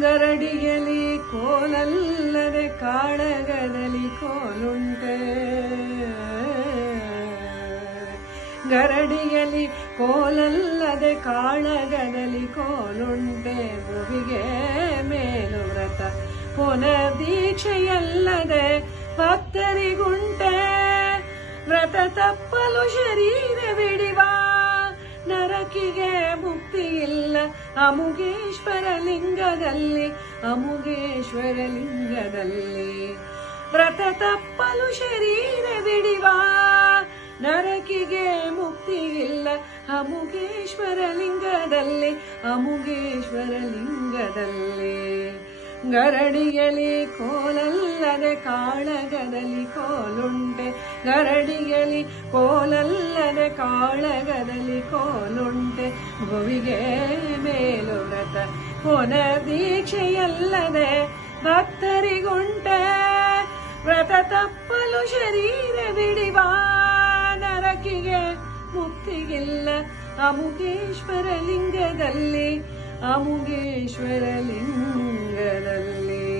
ಗರಡಿಯಲಿ ಕೋಲಲ್ಲದೆ ಕಾಳಗದಲ್ಲಿ ಕೋಲುಂಟೆ. ಗರಡಿಯಲಿ ಕೋಲಲ್ಲದೆ ಕಾಳಗದಲ್ಲಿ ಕೋಲುಂಟೆ. ಭುವಿಗೆ ಮೇಲು ವ್ರತ ಪುನರ್ದೀಕ್ಷೆಯಲ್ಲದೆ ಭಕ್ತರಿಗುಂಟೆ. ವ್ರತ ತಪ್ಪಲು ಶರೀರ ಬಿಡಿವ ನರಕಿಗೆ ಮುಕ್ತಿ ಇಲ್ಲ ಅಮುಗೇಶ್ವರ ಲಿಂಗದಲ್ಲಿ. ಅಮುಗೇಶ್ವರ ಲಿಂಗದಲ್ಲಿ ವ್ರತ ತಪ್ಪಲು ಶರೀರ ಬಿಡಿವ ನರಕಿಗೆ ಮುಕ್ತಿ ಇಲ್ಲ ಅಮುಗೇಶ್ವರ ಲಿಂಗದಲ್ಲಿ. ಅಮುಗೇಶ್ವರ ಲಿಂಗದಲ್ಲಿ ಗರಡಿಯಲಿ ಕೋಲಲ್ಲದೆ ಕಾಳಗದಲ್ಲಿ ಕೋಲುಂಟೆ. ಗರಡಿಯಲಿ ಕೋಲಲ್ಲದೆ ಕಾಳಗದಲ್ಲಿ ಕೋಲುಂಟೆ. ಭುವಿಗೆ ಮೇಲು ವ್ರತ ಪುನರ್ದೀಕ್ಷೆಯಲ್ಲದೆ ಭಕ್ತರಿಗುಂಟೆ. ವ್ರತ ತಪ್ಪಲು ಶರೀರ ಬಿಡಿವ ನರಕಿಗೆ ಮುಕ್ತಿಗಿಲ್ಲ ಅಮುಗೇಶ್ವರ ಲಿಂಗದಲ್ಲಿ. ಅಮುಗೇಶ್ವರ ಲಿಂಗದಲ್ಲಿ